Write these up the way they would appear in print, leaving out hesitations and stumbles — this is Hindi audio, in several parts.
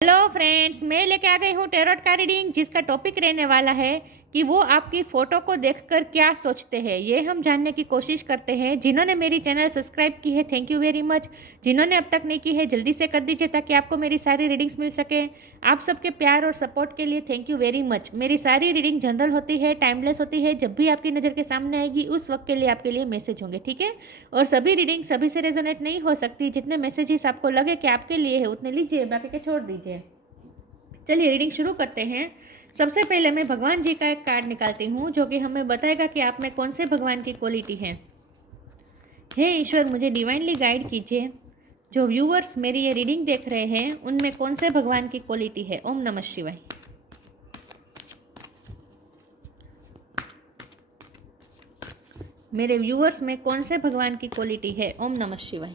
हेलो फ्रेंड्स, मैं लेके आ गई हूँ टैरोट का रीडिंग, जिसका टॉपिक रहने वाला है कि वो आपकी फ़ोटो को देखकर क्या सोचते हैं। ये हम जानने की कोशिश करते हैं। जिन्होंने मेरी चैनल सब्सक्राइब की है, थैंक यू वेरी मच। जिन्होंने अब तक नहीं की है, जल्दी से कर दीजिए ताकि आपको मेरी सारी रीडिंग्स मिल सके। आप सबके प्यार और सपोर्ट के लिए थैंक यू वेरी मच। मेरी सारी रीडिंग जनरल होती है, टाइमलेस होती है। जब भी आपकी नज़र के सामने आएगी उस वक्त के लिए आपके लिए मैसेज होंगे, ठीक है। और सभी रीडिंग सभी से रेजोनेट नहीं हो सकती। जितने मैसेजेस आपको लगे कि आपके लिए है उतने लीजिए, बाकी के छोड़ दीजिए। चलिए रीडिंग शुरू करते हैं। सबसे पहले मैं भगवान जी का एक कार्ड निकालती हूँ जो कि हमें बताएगा कि आप में कौन से भगवान की क्वालिटी है। हे ईश्वर, मुझे डिवाइनली गाइड कीजिए। जो व्यूअर्स मेरी ये रीडिंग देख रहे हैं उनमें कौन से भगवान की क्वालिटी है। ओम नमः शिवाय। मेरे व्यूअर्स में कौन से भगवान की क्वालिटी है। ओम नमः शिवाय।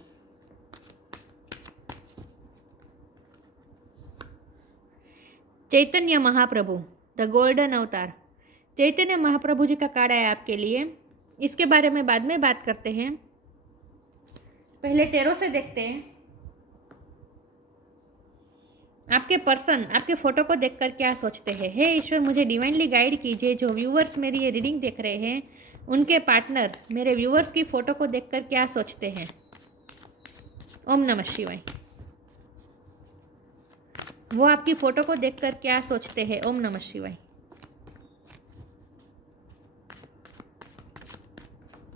चैतन्य महाप्रभु, द गोल्डन अवतार। चैतन्य महाप्रभु जी का कार्ड है आपके लिए। इसके बारे में बाद में बात करते हैं। पहले टेरो से देखते हैं आपके पर्सन आपके फोटो को देखकर क्या सोचते हैं। हे ईश्वर, मुझे डिवाइनली गाइड कीजिए। जो व्यूअर्स मेरी ये रीडिंग देख रहे हैं उनके पार्टनर मेरे व्यूअर्स की फ़ोटो को देखकर क्या सोचते हैं। ओम नमः शिवाय। वो आपकी फ़ोटो को देखकर क्या सोचते हैं। ओम नमः शिवाय।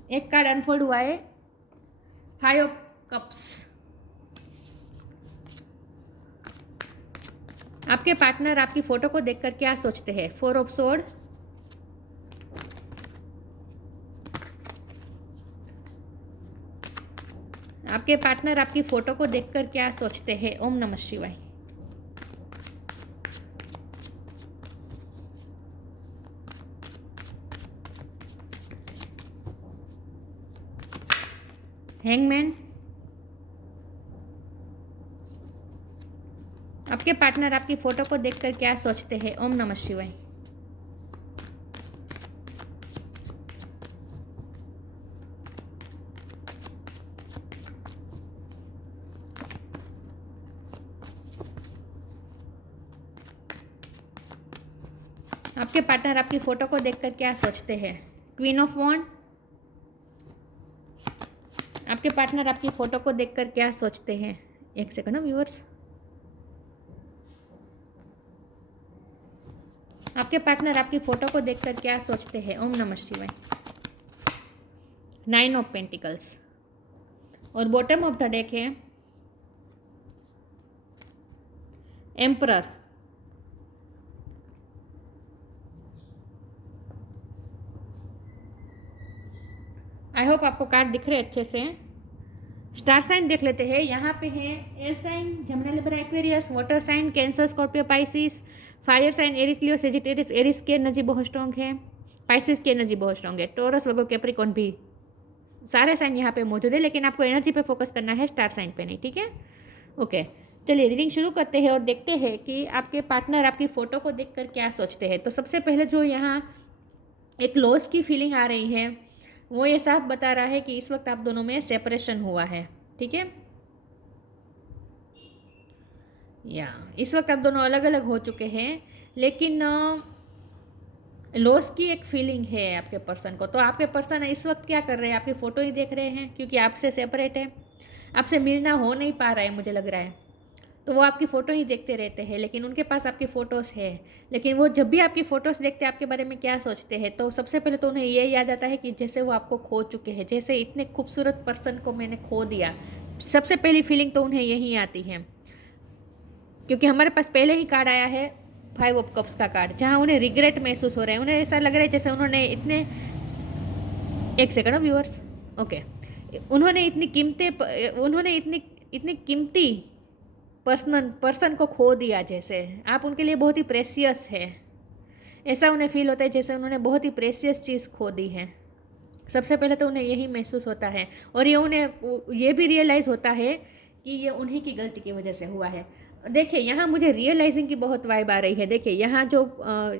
एक कार्ड अनफोल्ड हुआ है, 5 ऑफ कप्स। आपके पार्टनर आपकी फ़ोटो को देखकर क्या सोचते हैं। 4 ऑफ सोर्ड। आपके पार्टनर आपकी फ़ोटो को देखकर क्या सोचते हैं। ओम नमः शिवाय। हैंगमैन। आपके पार्टनर आपकी फ़ोटो को देखकर क्या सोचते हैं। ओम नमः शिवाय। आपके पार्टनर आपकी फ़ोटो को देखकर क्या सोचते हैं। क्वीन ऑफ वॉन्ड। आपके पार्टनर आपकी फ़ोटो को देखकर क्या सोचते हैं। एक सेकंड ना व्यूअर्स। आपके पार्टनर आपकी फ़ोटो को देखकर क्या सोचते हैं। ओम नमः शिवाय। 9 ऑफ पेंटिकल्स। और बॉटम ऑफ द डेक है एम्परर। आई होप आपको कार्ड दिख रहे अच्छे से। स्टार साइन देख लेते हैं। यहाँ पे है air sign, Gemini, Libra, Aquarius, water sign, Cancer, Scorpio, Pisces, fire sign, Aries, Leo, Sagittarius. Aries की एनर्जी बहुत स्ट्रॉन्ग है, पाइसिस की एनर्जी बहुत स्ट्रॉन्ग है, टोरस, वर्गो, कैप्रिकॉर्न भी। सारे साइन यहाँ पे मौजूद है, लेकिन आपको एनर्जी पे फोकस करना है, स्टार साइन पे नहीं, ठीक है। ओके, चलिए रीडिंग शुरू करते हैं और देखते हैं कि आपके पार्टनर आपकी फ़ोटो को देखकर क्या सोचते हैं। तो सबसे पहले जो यहाँ एक लॉस की फीलिंग आ रही है वो ये साफ बता रहा है कि इस वक्त आप दोनों में सेपरेशन हुआ है, ठीक है। या इस वक्त आप दोनों अलग अलग हो चुके हैं, लेकिन लॉस की एक फीलिंग है आपके पर्सन को। तो आपके पर्सन इस वक्त क्या कर रहे हैं, आपकी फ़ोटो ही देख रहे हैं, क्योंकि आपसे सेपरेट है, आपसे मिलना हो नहीं पा रहा है मुझे लग रहा है। तो वो आपकी फ़ोटो ही देखते रहते हैं, लेकिन उनके पास आपकी फ़ोटोज़ है। लेकिन वो जब भी आपकी फ़ोटोज़ देखते हैं आपके बारे में क्या सोचते हैं, तो सबसे पहले तो उन्हें ये याद आता है कि जैसे वो आपको खो चुके हैं, जैसे इतने खूबसूरत पर्सन को मैंने खो दिया। सबसे पहली फीलिंग तो उन्हें यही आती है, क्योंकि हमारे पास पहले ही कार्ड आया है 5 ऑफ कप्स का कार्ड, जहाँ उन्हें रिग्रेट महसूस हो रहा है। उन्हें ऐसा लग रहा है जैसे उन्होंने इतने, एक सेकंड व्यूअर्स, ओके, उन्होंने इतनी कीमती पर्सन को खो दिया। जैसे आप उनके लिए बहुत ही प्रेशियस है, ऐसा उन्हें फील होता है जैसे उन्होंने बहुत ही प्रेशियस चीज़ खो दी है। सबसे पहले तो उन्हें यही महसूस होता है, और ये उन्हें ये भी रियलाइज़ होता है कि ये उन्हीं की गलती की वजह से हुआ है। देखिए यहाँ मुझे रियलाइजिंग की बहुत वाइब आ रही है। देखिए यहाँ जो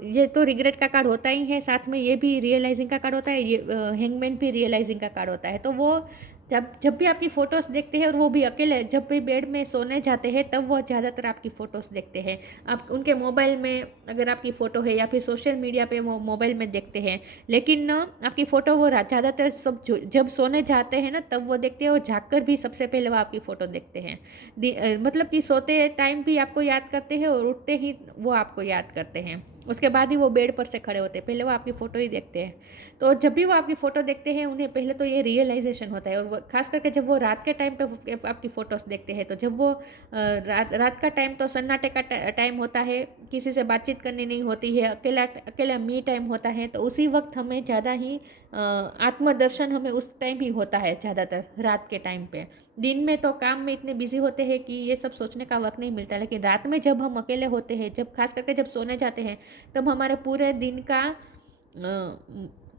ये तो रिग्रेट का कार्ड होता ही है, साथ में ये भी रियलाइजिंग का कार्ड होता है, ये हैंगमैन भी रियलाइजिंग का कार्ड होता है। तो वो जब जब भी आपकी फ़ोटोज़ देखते हैं और वो भी अकेले जब भी बेड में सोने जाते हैं तब वो ज़्यादातर आपकी फ़ोटोज़ देखते हैं। आप उनके मोबाइल में अगर आपकी फ़ोटो है या फिर सोशल मीडिया पे वो मोबाइल में देखते हैं। लेकिन ना आपकी फ़ोटो वो ज़्यादातर सब जो जब सोने जाते हैं ना तब वो देखते हैं और जाग कर भी सबसे पहले वो आपकी फ़ोटो देखते हैं। मतलब कि सोते टाइम भी आपको याद करते हैं और उठते ही वो आपको याद करते हैं। उसके बाद ही वो बेड पर से खड़े होते हैं, पहले वो आपकी फ़ोटो ही देखते हैं। तो जब भी वो आपकी फ़ोटो देखते हैं उन्हें पहले तो ये रियलाइज़ेशन होता है और वो ख़ास करके जब वो रात के टाइम पे आपकी फ़ोटोज़ देखते हैं तो जब वो रात रात का टाइम तो सन्नाटे का टाइम होता है, किसी से बातचीत करनी नहीं होती है, अकेला अकेला मी टाइम होता है, तो उसी वक्त हमें ज़्यादा ही आत्मदर्शन हमें उस टाइम ही होता है ज़्यादातर रात के टाइम पे। दिन में तो काम में इतने बिजी होते हैं कि ये सब सोचने का वक्त नहीं मिलता, लेकिन रात में जब हम अकेले होते हैं, जब खास करके जब सोने जाते हैं, तब हमारे पूरे दिन का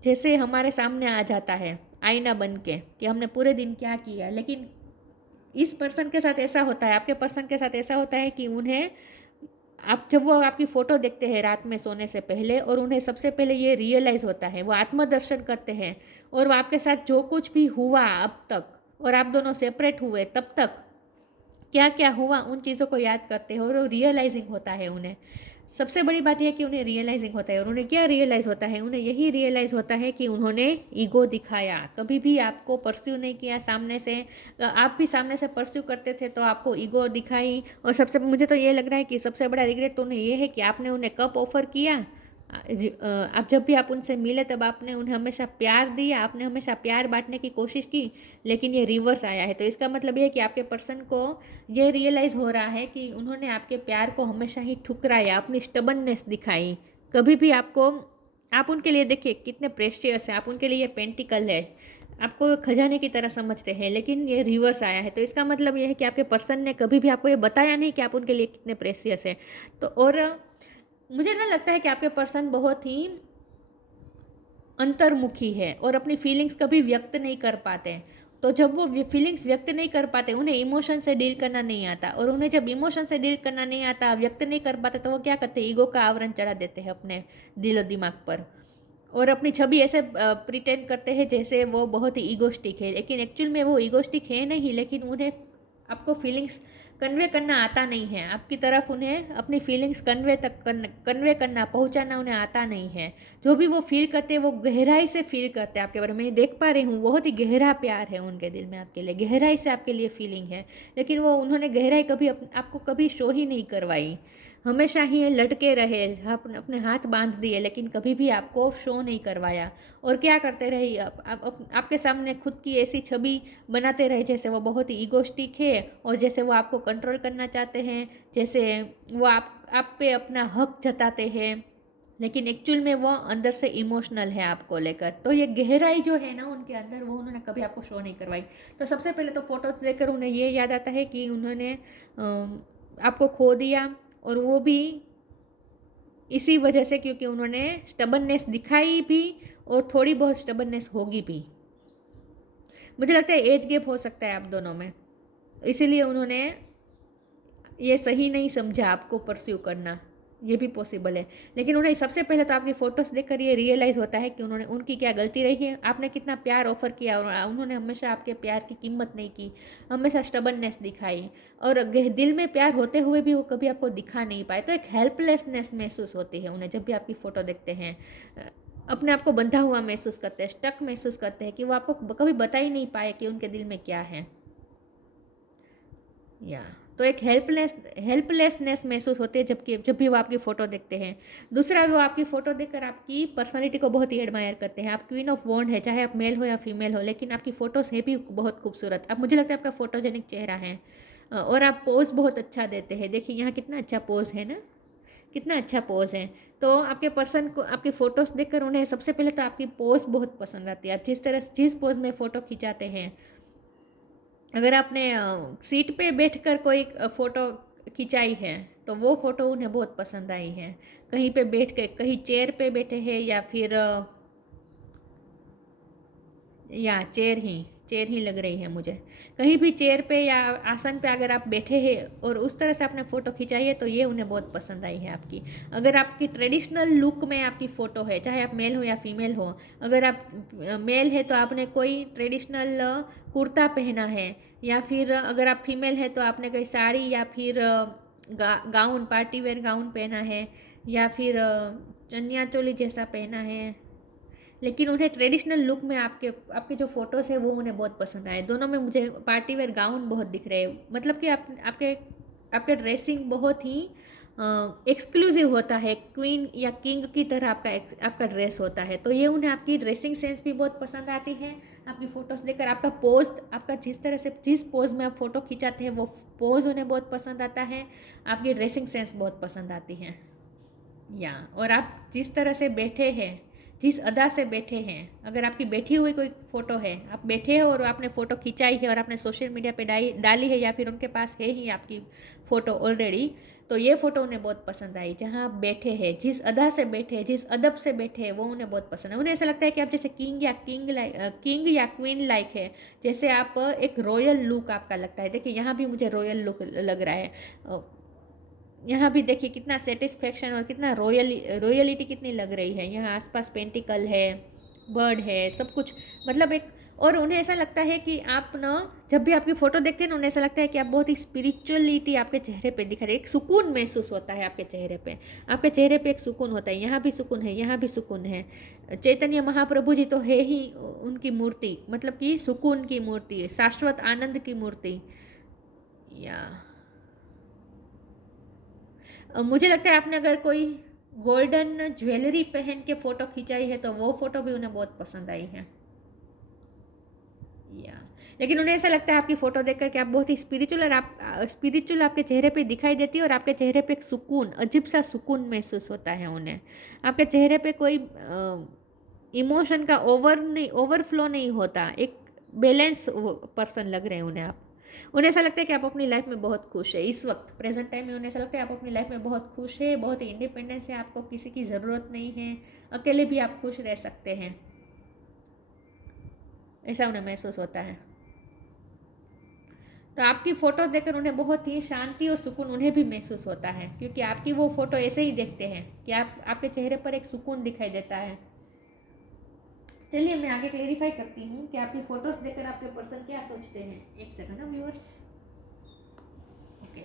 जैसे हमारे सामने आ जाता है आईना बन के कि हमने पूरे दिन क्या किया। लेकिन इस पर्सन के साथ ऐसा होता है, आपके पर्सन के साथ ऐसा होता है कि उन्हें आप जब वो आपकी फ़ोटो देखते हैं रात में सोने से पहले और उन्हें सबसे पहले ये रियलाइज़ होता है, वो आत्मदर्शन करते हैं और वो आपके साथ जो कुछ भी हुआ अब तक और आप दोनों सेपरेट हुए तब तक क्या क्या हुआ उन चीज़ों को याद करते हैं और वो रियलाइजिंग होता है उन्हें। सबसे बड़ी बात यह है कि उन्हें रियलाइजिंग होता है और उन्हें क्या रियलाइज़ होता है, उन्हें यही रियलाइज़ होता है कि उन्होंने ईगो दिखाया, कभी भी आपको परस्यू नहीं किया सामने से। आप भी सामने से परस्यू करते थे तो आपको ईगो दिखाई। और सबसे मुझे तो ये लग रहा है कि सबसे बड़ा रिग्रेट तो उन्हें ये है कि आपने उन्हें कब ऑफ़र किया। आप जब भी आप उनसे मिले तब आपने उन्हें हमेशा प्यार दिया, आपने हमेशा प्यार बांटने की कोशिश की, लेकिन ये रिवर्स आया है। तो इसका मतलब ये है कि आपके पर्सन को ये रियलाइज़ हो रहा है कि उन्होंने आपके प्यार को हमेशा ही ठुकराया, अपनी स्टबननेस दिखाई। कभी भी आपको आप उनके लिए देखिए कितने प्रेशियस हैं, आप उनके लिए पेंटिकल है, आपको खजाने की तरह समझते हैं, लेकिन ये रिवर्स आया है। तो इसका मतलब ये है कि आपके पर्सन ने कभी भी आपको ये बताया नहीं कि आप उनके लिए कितने प्रेशियस हैं। तो और मुझे ना लगता है कि आपके पर्सन बहुत ही अंतर्मुखी है और अपनी फीलिंग्स कभी व्यक्त नहीं कर पाते। तो जब वो फीलिंग्स व्यक्त नहीं कर पाते, उन्हें इमोशन से डील करना नहीं आता और उन्हें जब इमोशन से डील करना नहीं आता, व्यक्त नहीं कर पाते, तो वो क्या करते हैं, ईगो का आवरण चढ़ा देते हैं अपने दिलो दिमाग पर और अपनी छवि ऐसे प्रिटेंड करते हैं जैसे वो बहुत ही ईगोस्टिक है, लेकिन एक्चुअल में वो ईगोस्टिक है नहीं, लेकिन उन्हें आपको फीलिंग्स कन्वे करना आता नहीं है, आपकी तरफ उन्हें अपनी फीलिंग्स कन्वे करना पहुंचाना उन्हें आता नहीं है। जो भी वो फील करते हैं वो गहराई से फील करते हैं आपके बारे में। मैं देख पा रही हूँ बहुत ही गहरा प्यार है उनके दिल में आपके लिए, गहराई से आपके लिए फीलिंग है, लेकिन वो उन्होंने गहराई कभी आपको कभी शो ही नहीं करवाई। हमेशा ही ये लटके रहे, अपने हाथ बांध दिए, लेकिन कभी भी आपको शो नहीं करवाया। और क्या करते रहे, आपके सामने खुद की ऐसी छवि बनाते रहे जैसे वो बहुत ही ईगोस्टिक है और जैसे वो आपको कंट्रोल करना चाहते हैं, जैसे वो आप पे अपना हक जताते हैं, लेकिन एक्चुअल में वो अंदर से इमोशनल है आपको लेकर। तो ये गहराई जो है ना उनके अंदर, वो उन्होंने कभी आपको शो नहीं करवाई। तो सबसे पहले तो फोटोज देखकर उन्हें ये याद आता है कि उन्होंने आपको खो दिया और वो भी इसी वजह से क्योंकि उन्होंने स्टबननेस दिखाई भी और थोड़ी बहुत स्टबननेस होगी भी। मुझे लगता है एज गैप हो सकता है आप दोनों में, इसीलिए उन्होंने ये सही नहीं समझा आपको परस्यू करना, ये भी पॉसिबल है। लेकिन उन्हें सबसे पहले तो आपकी फ़ोटोज़ देखकर ये रियलाइज़ होता है कि उन्होंने उनकी क्या गलती रही है, आपने कितना प्यार ऑफ़र किया और उन्होंने हमेशा आपके प्यार की कीमत नहीं की, हमेशा स्टबननेस दिखाई और दिल में प्यार होते हुए भी वो कभी आपको दिखा नहीं पाए। तो एक हेल्पलेसनेस महसूस होती है उन्हें जब भी आपकी फ़ोटो देखते हैं। अपने आप को बंधा हुआ महसूस करते हैं, स्टक महसूस करते हैं कि वो आपको कभी बता ही नहीं पाए कि उनके दिल में क्या है। या तो एक हेल्पलेसनेस महसूस होती है जब भी वो आपकी फ़ोटो देखते हैं। दूसरा, वो आपकी फ़ोटो देखकर आपकी पर्सनालिटी को बहुत ही एडमायर करते हैं। आप क्वीन ऑफ वॉन्ड है, चाहे आप मेल हो या फीमेल हो, लेकिन आपकी फ़ोटोज़ है भी बहुत खूबसूरत। अब मुझे लगता है आपका फ़ोटोजेनिक चेहरा है और आप पोज़ बहुत अच्छा देते हैं। देखिए यहाँ कितना अच्छा पोज़ है ना, कितना अच्छा पोज़ है। तो आपके पर्सन को आपकी फ़ोटोज़ देखकर उन्हें सबसे पहले तो आपकी पोज़ बहुत पसंद आती है। आप जिस पोज़ में फ़ोटो खिंचाते हैं, अगर आपने सीट पे बैठकर कोई फ़ोटो खिंचाई है तो वो फ़ोटो उन्हें बहुत पसंद आई है। कहीं पे बैठ के, कहीं चेयर पे बैठे हैं या फिर या चेयर ही, चेयर ही लग रही है मुझे। कहीं भी चेयर पे या आसन पे अगर आप बैठे हैं और उस तरह से आपने फ़ोटो खिंचाई है तो ये उन्हें बहुत पसंद आई है आपकी। अगर आपकी ट्रेडिशनल लुक में आपकी फ़ोटो है, चाहे आप मेल हो या फीमेल हो, अगर आप मेल है तो आपने कोई ट्रेडिशनल कुर्ता पहना है, या फिर अगर आप फीमेल है तो आपने कोई साड़ी या फिर गाउन, पार्टी वेयर गाउन पहना है, या फिर चनिया चोली जैसा पहना है, लेकिन उन्हें ट्रेडिशनल लुक में आपके आपके जो फ़ोटोज़ है वो उन्हें बहुत पसंद आए। दोनों में मुझे पार्टी वेयर गाउन बहुत दिख रहे हैं, मतलब कि आपके आपके ड्रेसिंग बहुत ही एक्सक्लूसिव होता है, क्वीन या किंग की तरह आपका ड्रेस होता है। तो ये उन्हें आपकी ड्रेसिंग सेंस भी बहुत पसंद आती है। आपकी फ़ोटोज़ देखकर आपका पोज, आपका जिस तरह से जिस पोज में आप फ़ोटो खिंचाते हैं वो पोज उन्हें बहुत पसंद आता है। आपकी ड्रेसिंग सेंस बहुत पसंद आती है या और आप जिस तरह से बैठे हैं, जिस अदा से बैठे हैं, अगर आपकी बैठी हुई कोई फ़ोटो है, आप बैठे हो और आपने फ़ोटो खिंचाई है और आपने सोशल मीडिया पे डाली है, या फिर उनके पास है ही आपकी फ़ोटो ऑलरेडी, तो ये फ़ोटो उन्हें बहुत पसंद आई। जहाँ आप बैठे हैं, जिस अदा से बैठे हैं, जिस अदब से बैठे हैं, वो उन्हें बहुत पसंद है। उन्हें ऐसा लगता है कि आप जैसे किंग या क्वीन लाइक है, जैसे आप एक रॉयल लुक आपका लगता है। देखिए यहाँ भी मुझे रॉयल लुक लग रहा है। यहाँ भी देखिए कितना सेटिस्फेक्शन और कितना रॉयलिटी कितनी लग रही है। यहाँ आसपास पेंटिकल है, बर्ड है, सब कुछ, मतलब एक, और उन्हें ऐसा लगता है कि आप ना जब भी आपकी फ़ोटो देखते हैं ना, उन्हें ऐसा लगता है कि आप बहुत ही स्पिरिचुअलिटी आपके चेहरे पे दिखा रही है। एक सुकून महसूस होता है आपके चेहरे पे एक सुकून होता है। यहाँ भी सुकून है, यहाँ भी सुकून है। चैतन्य महाप्रभु जी तो है ही उनकी मूर्ति, मतलब कि सुकून की मूर्ति है, शाश्वत आनंद की मूर्ति। या मुझे लगता है आपने अगर कोई गोल्डन ज्वेलरी पहन के फ़ोटो खिंचाई है तो वो फ़ोटो भी उन्हें बहुत पसंद आई है। या लेकिन उन्हें ऐसा लगता है आपकी फ़ोटो देखकर कि आप बहुत ही स्पिरिचुअल, और आप स्पिरिचुअल आपके चेहरे पे दिखाई देती है, और आपके चेहरे पे एक सुकून, अजीब सा सुकून महसूस होता है उन्हें। आपके चेहरे पे कोई इमोशन का ओवरफ्लो नहीं होता, एक बैलेंस पर्सन लग रहे हैं उन्हें आप। उन्हें ऐसा लगता है कि आप अपनी लाइफ में बहुत खुश है इस वक्त, प्रेजेंट टाइम में उन्हें ऐसा लगता है आप अपनी लाइफ में बहुत खुश है, बहुत ही इंडिपेंडेंस है, आपको किसी की ज़रूरत नहीं है, अकेले भी आप खुश रह सकते हैं, ऐसा उन्हें महसूस होता है। तो आपकी फ़ोटो देखकर उन्हें बहुत ही शांति और सुकून उन्हें भी महसूस होता है, क्योंकि आपकी वो फ़ोटो ऐसे ही देखते हैं कि आपके चेहरे पर एक सुकून दिखाई देता है। चलिए मैं आगे क्लेरिफाई करती हूँ कि आपकी फ़ोटोज़ देखकर आपके पर्सन क्या सोचते हैं। एक सेकंड ना व्यूअर्स। ओके,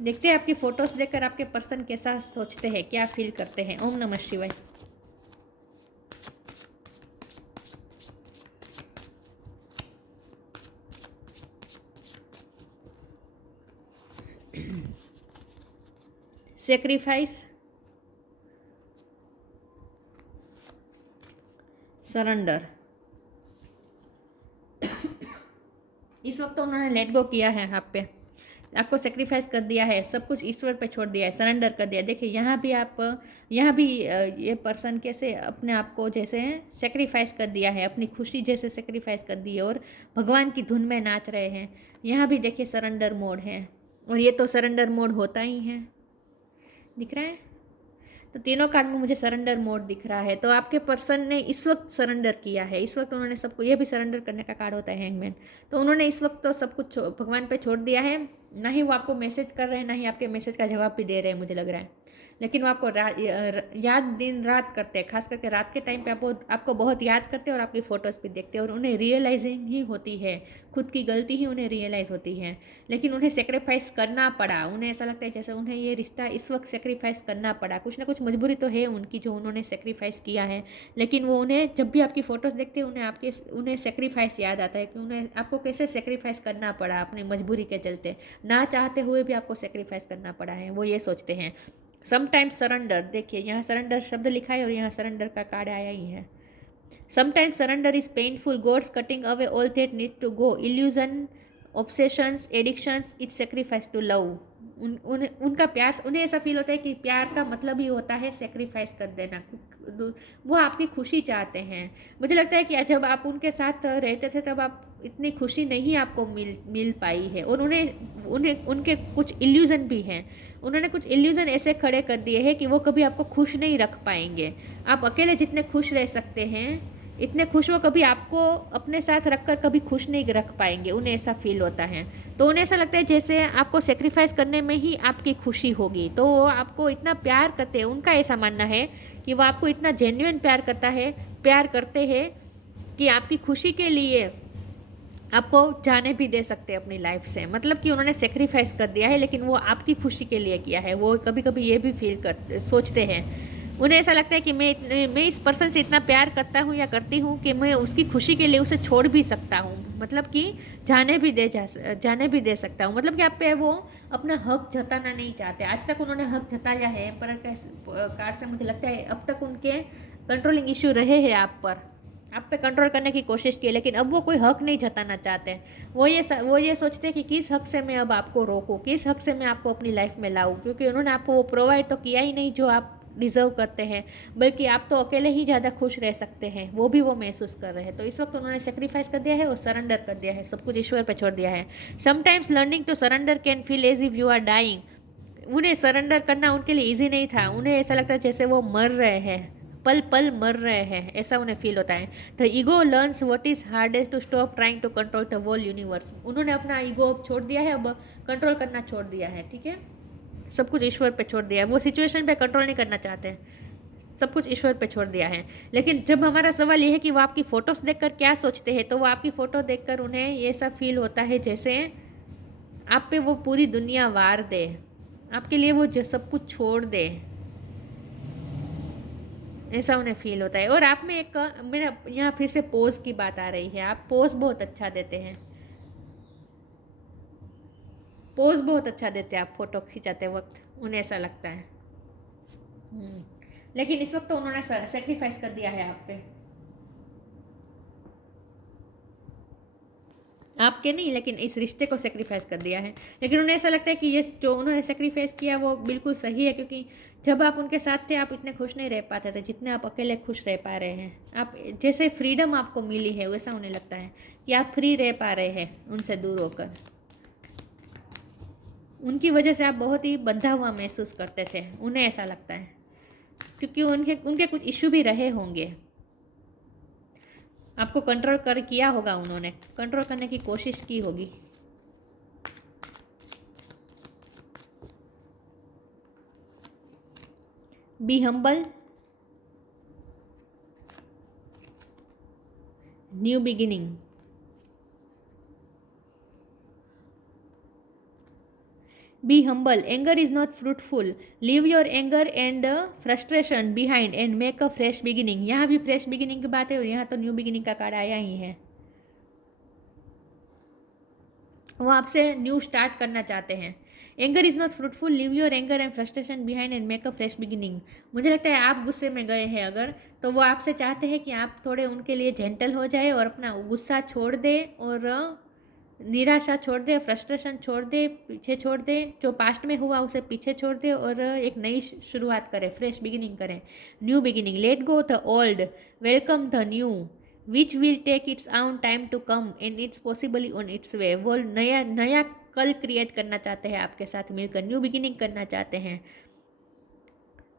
देखते हैं आपकी फ़ोटोज़ देखकर आपके पर्सन कैसा सोचते हैं, क्या फील करते हैं। ओम नमः शिवाय। Sacrifice, surrender. इस वक्त तो उन्होंने लेट गो किया है, आप पे आपको सेक्रीफाइस कर दिया है, सब कुछ ईश्वर पे छोड़ दिया है, सरेंडर कर दिया। देखिए यहाँ भी ये पर्सन कैसे अपने आप को जैसे सेक्रीफाइस कर दिया है, अपनी खुशी जैसे सेक्रीफाइस कर दी है, और भगवान की धुन में नाच रहे हैं। यहाँ भी देखिए सरेंडर मोड है, और ये तो सरेंडर मोड होता ही है, दिख रहा है। तो तीनों कार्ड में मुझे सरेंडर मोड दिख रहा है। तो आपके पर्सन ने इस वक्त सरेंडर किया है, इस वक्त उन्होंने सबको, ये भी सरेंडर करने का कार्ड होता है हैंगमैन। तो उन्होंने इस वक्त तो सब कुछ भगवान पे छोड़ दिया है। ना ही वो आपको मैसेज कर रहे हैं, ना ही आपके मैसेज का जवाब भी दे रहे हैं मुझे लग रहा है, लेकिन वो आपको याद दिन रात करते हैं। खास करके रात के टाइम पे आपको बहुत याद करते हैं, और आपकी फ़ोटोज़ भी देखते हैं, और उन्हें रियलाइजिंग ही होती है, खुद की गलती ही उन्हें रियलाइज़ होती है। लेकिन उन्हें सेक्रीफाइस करना पड़ा, उन्हें ऐसा लगता है जैसे उन्हें ये रिश्ता इस वक्त सेक्रीफाइस करना पड़ा। कुछ ना कुछ मजबूरी तो है उनकी जो उन्होंने सेक्रीफाइस किया है, लेकिन वो उन्हें जब भी आपकी फ़ोटोज़ देखते हैं उन्हें सेक्रीफाइस याद आता है कि उन्हें आपको कैसे सेक्रीफाइस करना पड़ा अपनी मजबूरी के चलते, ना चाहते हुए भी आपको सेक्रीफाइस करना पड़ा है, वो ये सोचते हैं। समटाइम्स सरेंडर, देखिए यहाँ सरेंडर शब्द लिखा है और यहाँ सरेंडर का कार्ड आया ही है। Sometimes surrender is painful, God's cutting away all that need to go, illusion, obsessions, addictions, it's sacrifice to love. उनका प्यार, उन्हें ऐसा फील होता है कि प्यार का मतलब ही होता है सेक्रीफाइस कर देना। वो आपकी खुशी चाहते हैं। मुझे लगता है कि जब आप उनके साथ रहते थे तब आप इतनी खुशी नहीं आपको मिल पाई है, और उनके कुछ इल्यूज़न भी हैं। उन्होंने कुछ इल्यूज़न ऐसे खड़े कर दिए हैं कि वो कभी आपको खुश नहीं रख पाएंगे। आप अकेले जितने खुश रह सकते हैं, इतने खुश वो कभी आपको अपने साथ रखकर कभी खुश नहीं रख पाएंगे, उन्हें ऐसा फील होता है। तो उन्हें ऐसा लगता है जैसे आपको सेक्रीफाइस करने में ही आपकी खुशी होगी। तो वो आपको इतना प्यार करते हैं, उनका ऐसा मानना है कि वो आपको इतना जेन्युइन प्यार करते हैं कि आपकी खुशी के लिए आपको जाने भी दे सकते हैं अपनी लाइफ से। मतलब कि उन्होंने सेक्रीफाइस कर दिया है, लेकिन वो आपकी खुशी के लिए किया है। वो कभी कभी ये भी सोचते हैं, उन्हें ऐसा लगता है कि मैं इस पर्सन से इतना प्यार करता हूँ या करती हूँ कि मैं उसकी खुशी के लिए उसे छोड़ भी सकता हूँ। मतलब कि जाने भी दे सकता हूँ। मतलब कि आप पे वो अपना हक जताना नहीं चाहते। आज तक उन्होंने हक जताया है, पर कार्ड से मुझे लगता है अब तक उनके कंट्रोलिंग इश्यू रहे हैं आप पे कंट्रोल करने की कोशिश की, लेकिन अब वो कोई हक नहीं जताना चाहते। वो ये सोचते हैं कि किस हक से मैं अब आपको रोकूं, किस हक से मैं आपको अपनी लाइफ में लाऊं, क्योंकि उन्होंने आपको वो प्रोवाइड तो किया ही नहीं जो आप डिज़र्व करते हैं, बल्कि आप तो अकेले ही ज़्यादा खुश रह सकते हैं, वो भी वो महसूस कर रहे हैं। तो इस वक्त उन्होंने सेक्रीफाइस कर दिया है और सरेंडर कर दिया है, सब कुछ ईश्वर पर छोड़ दिया है। Sometimes learning to surrender can feel as if you are dying. उन्हें सरेंडर करना उनके लिए ईजी नहीं था। उन्हें ऐसा लगता है जैसे वो मर रहे हैं, पल पल मर रहे हैं, ऐसा उन्हें फील होता है। The ego learns what is hardest to stop trying to control the whole universe. उन्होंने अपना ईगो छोड़ दिया है, अब कंट्रोल करना छोड़ दिया है। ठीक है, सब कुछ ईश्वर पे छोड़ दिया है। वो सिचुएशन पे कंट्रोल नहीं करना चाहते, सब कुछ ईश्वर पे छोड़ दिया है। लेकिन जब हमारा सवाल ये है कि वो आपकी फ़ोटोज़ देखकर क्या सोचते हैं, तो वो आपकी फ़ोटो देखकर उन्हें ये सब फील होता है जैसे आप पे वो पूरी दुनिया वार दे, आपके लिए वो जो सब कुछ छोड़ दे, ऐसा उन्हें फील होता है। और आप में एक मेरा यहाँ फिर से पोज की बात आ रही है। आप पोज बहुत अच्छा देते हैं, पोज बहुत अच्छा देते हैं आप फोटो खिंचाते वक्त, उन्हें ऐसा लगता है। लेकिन इस वक्त तो उन्होंने सेक्रीफाइस कर दिया है आप पे, आपके नहीं लेकिन इस रिश्ते को सेक्रीफाइस कर दिया है। लेकिन उन्हें ऐसा लगता है कि ये जो उन्होंने सेक्रीफाइस किया वो बिल्कुल सही है, क्योंकि जब आप उनके साथ थे आप इतने खुश नहीं रह पाते थे जितने आप अकेले खुश रह पा रहे हैं। आप जैसे फ्रीडम आपको मिली है वैसा उन्हें लगता है कि आप फ्री रह पा रहे हैं उनसे दूर होकर। उनकी वजह से आप बहुत ही बंधा हुआ महसूस करते थे, उन्हें ऐसा लगता है, क्योंकि उनके उनके कुछ इश्यू भी रहे होंगे। आपको कंट्रोल कर किया होगा, उन्होंने कंट्रोल करने की कोशिश की होगी। Be humble, new beginning. Be humble. Anger is not fruitful. Leave your anger and frustration behind and make a fresh beginning. यहाँ भी फ्रेश बिगिनिंग की बात है और यहाँ तो न्यू बिगिनिंग का कार्ड आया ही है। वो आपसे न्यू स्टार्ट करना चाहते हैं। Anger is not fruitful, leave your anger and frustration behind and make a fresh beginning. मुझे लगता है आप गुस्से में गए हैं अगर, तो वो आपसे चाहते हैं कि आप थोड़े उनके लिए जेंटल हो जाए और अपना गुस्सा छोड़ दे और निराशा छोड़ दे, फ्रस्ट्रेशन छोड़ दे, पीछे छोड़ दे, जो पास्ट में हुआ उसे पीछे छोड़ दे और एक नई शुरुआत करें, फ्रेश बिगिनिंग करें, new beginning. Let go the old, welcome the new, which will take its own time to come and it's possibly on its way. वो नया नया कल क्रिएट करना चाहते हैं, आपके साथ मिलकर न्यू बिगिनिंग करना चाहते हैं,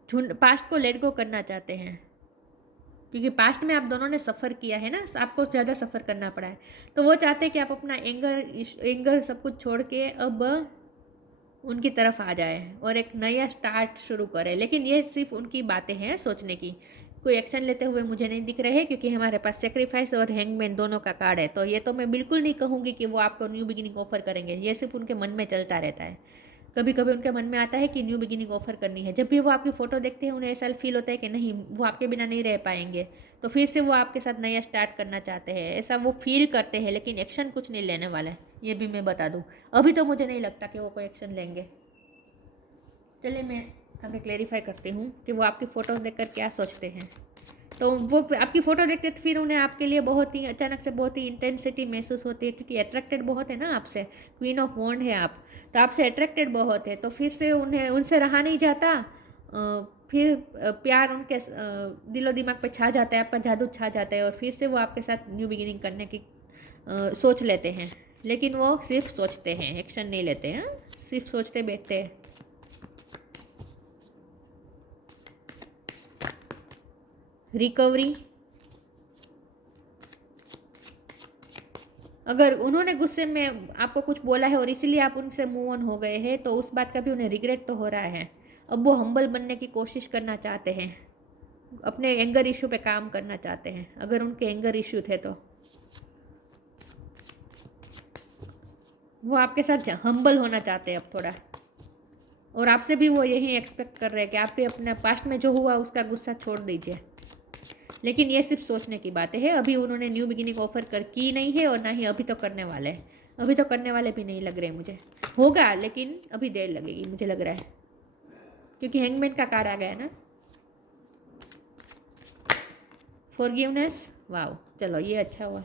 पास्ट को लेट गो करना चाहते हैं, क्योंकि पास्ट में आप दोनों ने सफ़र किया है ना, आपको ज़्यादा सफ़र करना पड़ा है। तो वो चाहते हैं कि आप अपना एंगर सब कुछ छोड़ के अब उनकी तरफ आ जाए और एक नया स्टार्ट शुरू करें। लेकिन ये सिर्फ उनकी बातें हैं सोचने की, कोई एक्शन लेते हुए मुझे नहीं दिख रहे, क्योंकि हमारे पास सेक्रीफाइस और हैंगमैन दोनों का कार्ड है। तो ये तो मैं बिल्कुल नहीं कहूँगी कि वो आपको न्यू बिगिनिंग ऑफर करेंगे, ये सिर्फ उनके मन में चलता रहता है। कभी कभी उनके मन में आता है कि न्यू बिगिनिंग ऑफर करनी है। जब भी वो आपकी फ़ोटो देखते हैं उन्हें ऐसा फील होता है कि नहीं, वो आपके बिना नहीं रह पाएंगे, तो फिर से वो आपके साथ नया स्टार्ट करना चाहते हैं, ऐसा वो फील करते हैं। लेकिन एक्शन कुछ नहीं लेने वाले, ये भी मैं बता दूँ। अभी तो मुझे नहीं लगता कि वो कोई एक्शन लेंगे। चलिए मैं आगे क्लेरिफाई करती हूँ कि वो आपकी फ़ोटो देखकर क्या सोचते हैं। तो वो आपकी फ़ोटो देखते फिर उन्हें आपके लिए बहुत ही अचानक से बहुत ही इंटेंसिटी महसूस होती है, क्योंकि अट्रैक्टेड बहुत है ना आपसे, क्वीन ऑफ वॉन्ड है आप, तो आपसे अट्रैक्टेड बहुत है। तो फिर से उन्हें उनसे रहा नहीं जाता, फिर प्यार उनके दिलो दिमाग पे छा जाता है, आपका जादू छा जाता है और फिर से वो आपके साथ न्यू बिगिनिंग करने की सोच लेते हैं। लेकिन वो सिर्फ सोचते हैं, एक्शन नहीं लेते हैं, सिर्फ सोचते बैठते हैं। रिकवरी, अगर उन्होंने गुस्से में आपको कुछ बोला है और इसीलिए आप उनसे मूव ऑन हो गए हैं, तो उस बात का भी उन्हें रिग्रेट तो हो रहा है। अब वो हम्बल बनने की कोशिश करना चाहते हैं, अपने एंगर इशू पे काम करना चाहते हैं, अगर उनके एंगर इशू थे तो वो आपके साथ हम्बल होना चाहते हैं अब थोड़ा। और आपसे भी वो यही एक्सपेक्ट कर रहे हैं कि आप भी अपने पास्ट में जो हुआ उसका गुस्सा छोड़ दीजिए। लेकिन ये सिर्फ सोचने की बातें हैं, अभी उन्होंने न्यू बिगिनिंग ऑफर की नहीं है और ना ही अभी तो करने वाले हैं। अभी तो करने वाले भी नहीं लग रहे मुझे, होगा लेकिन अभी देर लगेगी मुझे लग रहा है, क्योंकि हैंगमैन का कार्ड आ गया है ना। फॉरगिवनेस, वाओ, चलो ये अच्छा हुआ।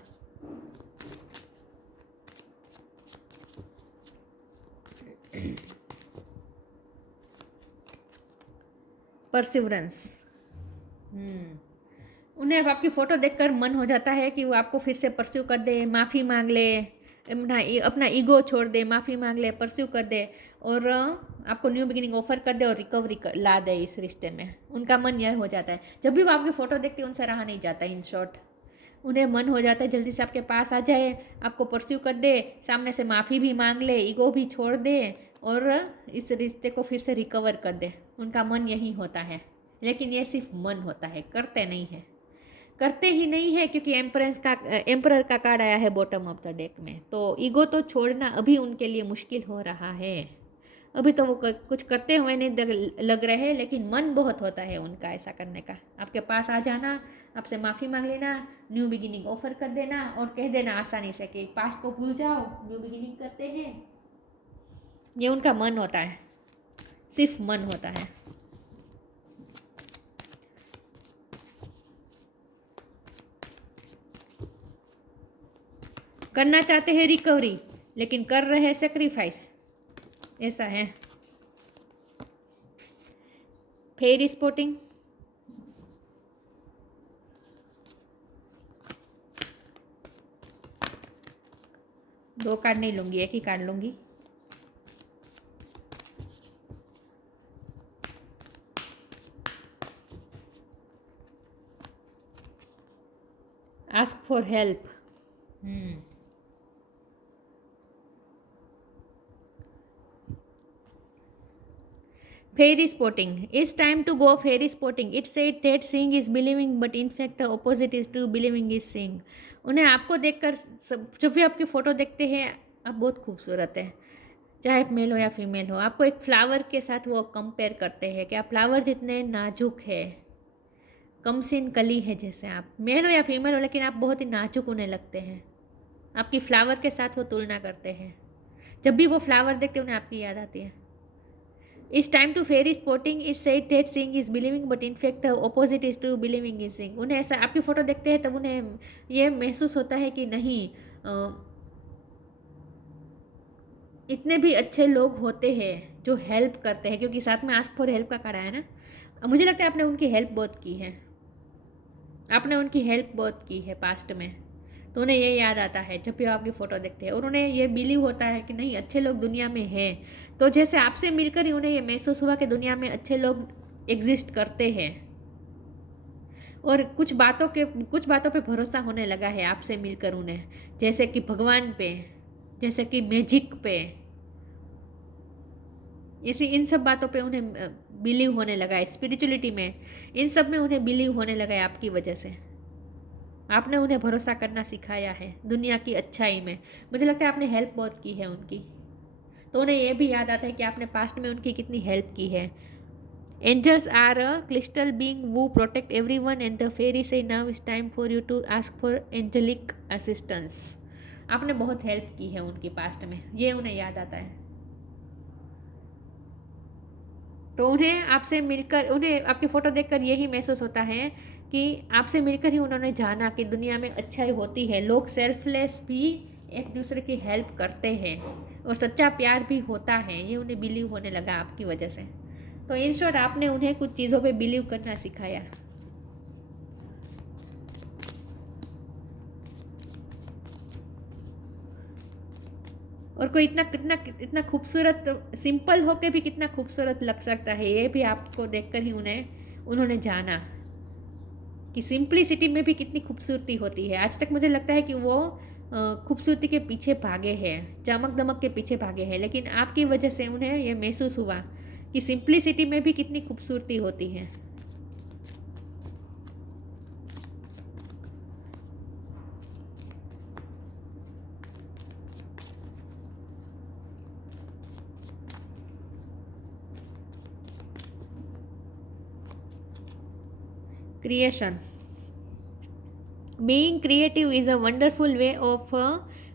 परसिवरेंस, उन्हें अब आपकी फ़ोटो देखकर मन हो जाता है कि वो आपको फिर से परस्यू कर दे, माफ़ी मांग ले, अपना ईगो छोड़ दे, माफ़ी मांग ले, परस्यू कर दे और आपको न्यू बिगिनिंग ऑफर कर दे और रिकवरी ला दे इस रिश्ते में। उनका मन यह हो जाता है, जब भी वो आपकी फ़ोटो देखते हैं उनसे रहा नहीं जाता। इन शॉर्ट उन्हें मन हो जाता है जल्दी से आपके पास आ जाए, आपको परस्यू कर दे, सामने से माफ़ी भी मांग ले, ईगो भी छोड़ दे और इस रिश्ते को फिर से रिकवर कर दे। उनका मन यही होता है, लेकिन ये सिर्फ मन होता है, करते नहीं है, करते ही नहीं है, क्योंकि एम्परर का कार्ड आया है बॉटम ऑफ द डेक में। तो ईगो तो छोड़ना अभी उनके लिए मुश्किल हो रहा है। अभी तो वो कुछ करते हुए नहीं लग रहे हैं, लेकिन मन बहुत होता है उनका ऐसा करने का। आपके पास आ जाना, आपसे माफ़ी मांग लेना, न्यू बिगिनिंग ऑफर कर देना और कह देना आसानी से कि पास्ट को भूल जाओ, न्यू बिगिनिंग करते हैं। ये उनका मन होता है, सिर्फ मन होता है। करना चाहते हैं रिकवरी, लेकिन कर रहे हैं सेक्रीफाइस, ऐसा है। फेरी स्पॉटिंग, दो कार्ड नहीं लूंगी, एक ही कार्ड लूंगी। Ask for help, Fairy spotting. It's time to go fairy spotting. It said that seeing is believing, but in fact the opposite is true. Believing is seeing. उन्हें आपको देखकर जब भी आपकी फ़ोटो देखते हैं आप बहुत खूबसूरत है, चाहे मेल हो या फीमेल हो। आपको एक फ्लावर के साथ वो कंपेयर करते हैं कि आप फ्लावर जितने नाजुक है, कमसिन कली है, जैसे आप मेल हो या फीमेल हो, लेकिन आप बहुत ही नाजुक उन्हें लगते हैं। आपकी फ्लावर के साथ वो तुलना करते हैं। जब भी वो फ्लावर देखते हैं उन्हें आपकी याद आती है। It's time to fairy spotting. Is said that seeing is believing, but in fact the opposite is true. Believing is seeing. उन्हें ऐसा आपकी फ़ोटो देखते हैं तब उन्हें ये महसूस होता है कि नहीं, इतने भी अच्छे लोग होते हैं जो हेल्प करते हैं, क्योंकि साथ में आस्क फॉर हेल्प का कार्ड आया ना। मुझे लगता है आपने उनकी हेल्प बहुत की है, आपने उनकी हेल्प बहुत की है पास्ट में, तो उन्हें ये याद आता है जब भी आपकी फ़ोटो देखते हैं। और उन्हें ये बिलीव होता है कि नहीं, अच्छे लोग दुनिया में हैं। तो जैसे आपसे मिलकर ही उन्हें ये महसूस हुआ कि दुनिया में अच्छे लोग एग्जिस्ट करते हैं, और कुछ बातों पे भरोसा होने लगा है आपसे मिलकर उन्हें, जैसे कि भगवान पे, जैसे कि मैजिक पे, ऐसी इन सब बातों पे उन्हें बिलीव होने लगा है। स्पिरिचुअलिटी में, इन सब में उन्हें बिलीव होने लगा है आपकी वजह से। आपने उन्हें भरोसा करना सिखाया है दुनिया की अच्छाई में। मुझे लगता है आपने हेल्प बहुत की है उनकी, तो उन्हें यह भी याद आता है कि आपने पास्ट में उनकी कितनी हेल्प की है। Angels are a crystal being वो protect everyone and the fairy से now is time for you to ask for angelic assistance. आपने बहुत हेल्प की है उनकी पास्ट में, ये उन्हें याद आता है। तो उन्हें आपसे मिलकर, उन्हें आपकी फ़ोटो देखकर यही महसूस होता है कि आपसे मिलकर ही उन्होंने जाना कि दुनिया में अच्छाई होती है, लोग सेल्फलेस भी एक दूसरे की हेल्प करते हैं और सच्चा प्यार भी होता है। ये उन्हें बिलीव होने लगा आपकी वजह से। तो इन शॉर्ट आपने उन्हें कुछ चीज़ों पे बिलीव करना सिखाया। और कोई इतना खूबसूरत, सिंपल होके भी कितना खूबसूरत लग सकता है, ये भी आपको देखकर ही उन्होंने जाना कि सिंपलिसिटी में भी कितनी खूबसूरती होती है। आज तक मुझे लगता है कि वो खूबसूरती के पीछे भागे हैं, चमक दमक के पीछे भागे हैं, लेकिन आपकी वजह से उन्हें ये महसूस हुआ कि सिंप्लिसिटी में भी कितनी खूबसूरती होती है। Creation, being creative is a wonderful way of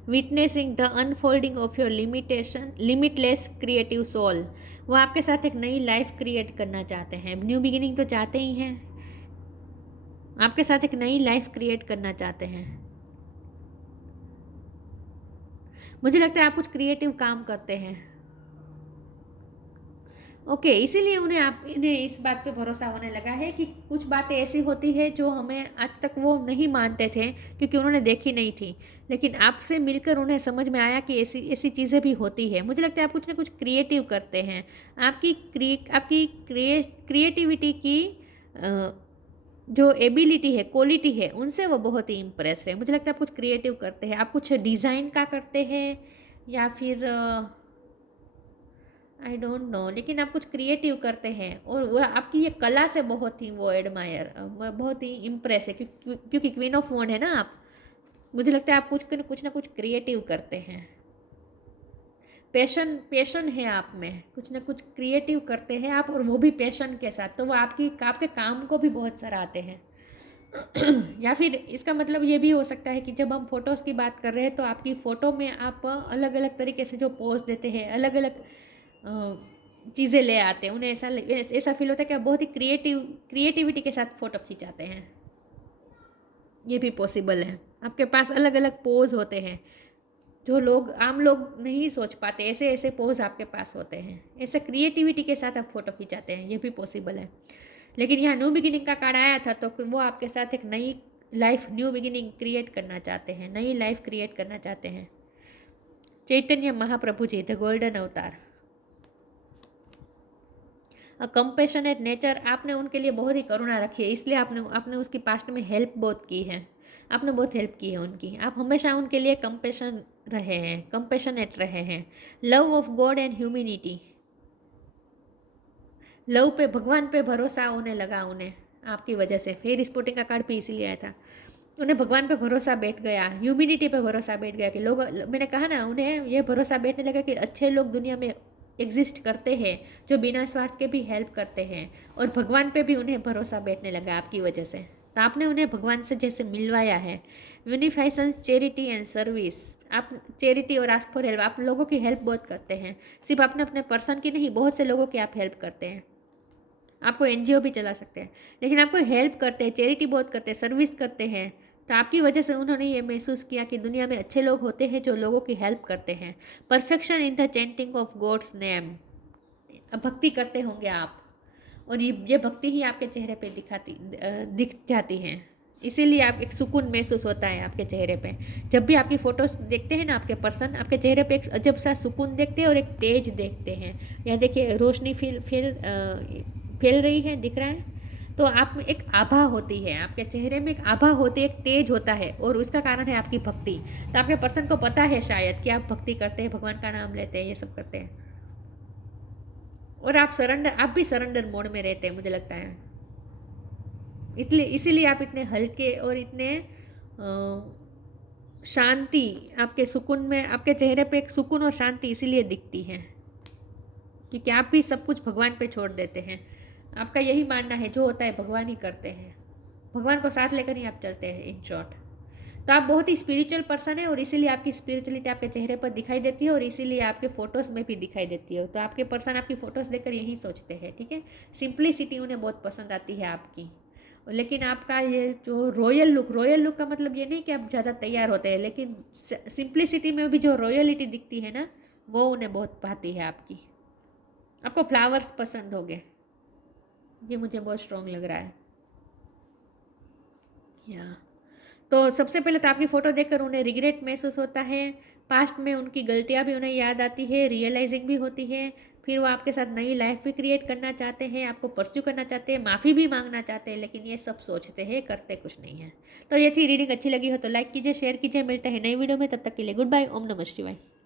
witnessing the unfolding of your limitless creative soul. वो आपके साथ एक नई लाइफ क्रिएट करना चाहते हैं, न्यू बिगिनिंग तो चाहते ही हैं, आपके साथ एक नई लाइफ क्रिएट करना चाहते हैं। मुझे लगता है आप कुछ क्रिएटिव काम करते हैं। ओके, इसीलिए इन्हें इस बात पे भरोसा होने लगा है कि कुछ बातें ऐसी होती है जो हमें आज तक वो नहीं मानते थे क्योंकि उन्होंने देखी नहीं थी, लेकिन आपसे मिलकर उन्हें समझ में आया कि ऐसी ऐसी चीज़ें भी होती है। मुझे लगता है आप कुछ ना कुछ क्रिएटिव करते हैं। आपकी क्रिएटिविटी की जो एबिलिटी है, क्वालिटी है, उनसे वो बहुत ही इम्प्रेस है। मुझे लगता है आप कुछ क्रिएटिव करते हैं। आप कुछ डिज़ाइन का करते हैं या फिर आई डोंट नो, लेकिन आप कुछ क्रिएटिव करते हैं और वह आपकी ये कला से बहुत ही वो एडमायर, बहुत ही इम्प्रेस है क्योंकि क्वीन ऑफ वॉन्ड है ना आप। मुझे लगता है आप कुछ ना कुछ क्रिएटिव करते हैं। पैशन है आप में, कुछ ना कुछ क्रिएटिव करते हैं आप, और वो भी पैशन के साथ, तो वो आपके काम को भी बहुत सराहते हैं। या फिर इसका मतलब ये भी हो सकता है कि जब हम फोटोज़ की बात कर रहे हैं तो आपकी फ़ोटो में आप अलग अलग तरीके से जो पोज देते हैं, अलग अलग चीज़ें ले आते हैं, उन्हें ऐसा फील होता है कि आप बहुत ही क्रिएटिविटी के साथ फ़ोटो खिंचाते हैं। ये भी पॉसिबल है। आपके पास अलग अलग पोज होते हैं जो आम लोग नहीं सोच पाते, ऐसे ऐसे पोज आपके पास होते हैं, ऐसे क्रिएटिविटी के साथ आप फ़ोटो खिंचाते हैं, ये भी पॉसिबल है। लेकिन यहाँ न्यू बिगिनिंग का कार्ड आया था तो वो आपके साथ एक नई लाइफ, न्यू बिगिनिंग क्रिएट करना चाहते हैं, नई लाइफ क्रिएट करना चाहते हैं। चैतन्य महाप्रभु जी, द गोल्डन अवतार। कंपेशनेट नेचर, आपने उनके लिए बहुत ही करुणा रखी है, इसलिए आपने उसकी पास्ट में हेल्प बहुत की है, आपने बहुत हेल्प की है उनकी। आप हमेशा उनके लिए कंपेशनेट रहे हैं। Love of God and humanity, love पे, भगवान पे भरोसा होने लगा उन्हें आपकी वजह से। फिर स्पोर्टिंग का कार्ड भी इसीलिए आया था, उन्हें भगवान पे भरोसा बैठ गया, ह्यूमैनिटी पे भरोसा बैठ गया कि लोग, मैंने कहा ना, उन्हें यह भरोसा बैठने लगा कि अच्छे लोग दुनिया में एग्जिस्ट करते हैं जो बिना स्वार्थ के भी हेल्प करते हैं, और भगवान पे भी उन्हें भरोसा बैठने लगा आपकी वजह से। तो आपने उन्हें भगवान से जैसे मिलवाया है। यूनिफाइसेंस, चैरिटी एंड सर्विस, आप चैरिटी और आस्क फॉर हेल्प, आप लोगों की हेल्प बहुत करते हैं, सिर्फ अपने पर्सन की नहीं, बहुत से लोगों की आप हेल्प करते हैं। आपको एनजीओ भी चला सकते हैं, लेकिन आपको हेल्प करते हैं, चैरिटी बहुत करते हैं, सर्विस करते हैं। तो आपकी वजह से उन्होंने ये महसूस किया कि दुनिया में अच्छे लोग होते हैं जो लोगों की हेल्प करते हैं। Perfection in the chanting of God's name, भक्ति करते होंगे आप, और ये भक्ति ही आपके चेहरे पे दिख जाती हैं, इसीलिए आप एक सुकून महसूस होता है आपके चेहरे पे। जब भी आपकी फ़ोटोज़ देखते हैं ना आपके पर्सन, आपके चेहरे पे एक अजब सा सुकून देखते हैं और एक तेज देखते हैं। यहाँ देखिए रोशनी फैल रही है, दिख रहा है, तो आप में एक आभा होती है, आपके चेहरे में एक आभा होती है, एक तेज होता है, और उसका कारण है आपकी भक्ति। तो आपके पर्सन को पता है शायद कि आप भक्ति करते हैं, भगवान का नाम लेते हैं, ये सब करते हैं, और आप भी सरेंडर मोड में रहते हैं, मुझे लगता है। इसीलिए आप इतने हल्के और इतने शांति, आपके सुकून में, आपके चेहरे पे एक सुकून और शांति इसीलिए दिखती है क्योंकि आप भी सब कुछ भगवान पे छोड़ देते हैं। आपका यही मानना है, जो होता है भगवान ही करते हैं, भगवान को साथ लेकर ही आप चलते हैं, इन शॉर्ट। तो आप बहुत ही स्पिरिचुअल पर्सन है, और इसीलिए आपकी स्पिरिचुअलिटी आपके चेहरे पर दिखाई देती है, और इसीलिए आपके फ़ोटोज़ में भी दिखाई देती है। तो आपके पर्सन आपकी फ़ोटोज़ देखकर यही सोचते हैं, ठीक है। सिंप्लिसिटी उन्हें बहुत पसंद आती है आपकी। लेकिन आपका ये जो रॉयल लुक का मतलब ये नहीं कि आप ज़्यादा तैयार होते हैं, लेकिन सिंप्लिसिटी में भी जो रॉयलिटी दिखती है ना, वो उन्हें बहुत भाती है आपकी। आपको फ्लावर्स पसंद होंगे, ये मुझे बहुत स्ट्रॉन्ग लग रहा है। या तो सबसे पहले तो आपकी फ़ोटो देखकर उन्हें रिग्रेट महसूस होता है, पास्ट में उनकी गलतियाँ भी उन्हें याद आती है, रियलाइज़िंग भी होती है, फिर वो आपके साथ नई लाइफ़ भी क्रिएट करना चाहते हैं, आपको परस्यू करना चाहते हैं, माफ़ी भी माँगना चाहते हैं, लेकिन ये सब सोचते हैं, करते कुछ नहीं है। तो ये थी रीडिंग, अच्छी लगी हो तो लाइक कीजिए, शेयर कीजिए, मिलते हैं नई वीडियो में, तब तक के लिए गुड बाय, ओम नमः शिवाय।